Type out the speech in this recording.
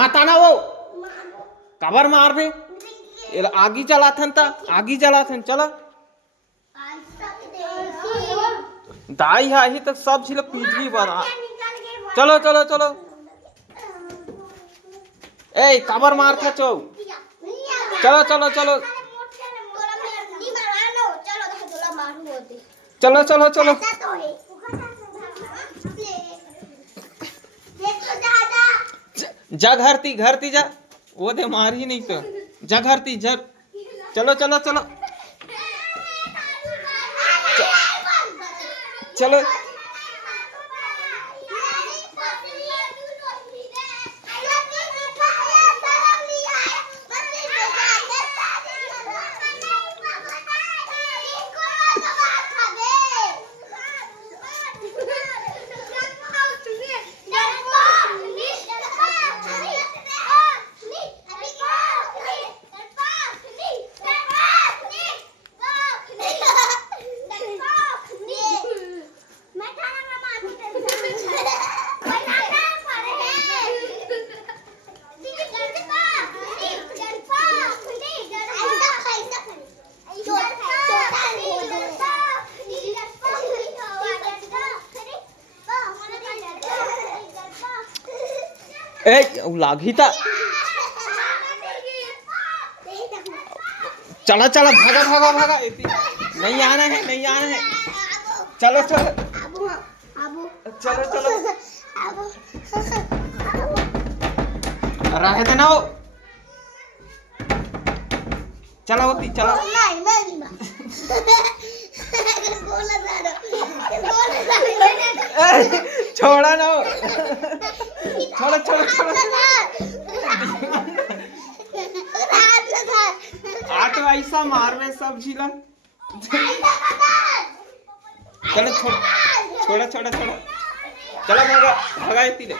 आता ना वो कबर मार बे आगी चलाथन ता आगी चलाथन चला दाई है ही तक सब छिल पीठी बना चलो चलो चलो ए कबर मार था चो चलो चलो चलो चलो चलो चलो जा घरती जा वो दे मार ही नहीं तो जा घरती जा चलो चलो चलो चलो लागी था चला चला भागा भागा भागा नहीं आना है नहीं आना है चलो चलो चलो चलो रहे थे ना वो चला होती चला छोड़ा ना छोड़ा छोड़ा छोड़ा आटो ऐसा मार में सब झीला चलो छोड़ा छोड़ा छोड़ा चलो भागा भागा तीरे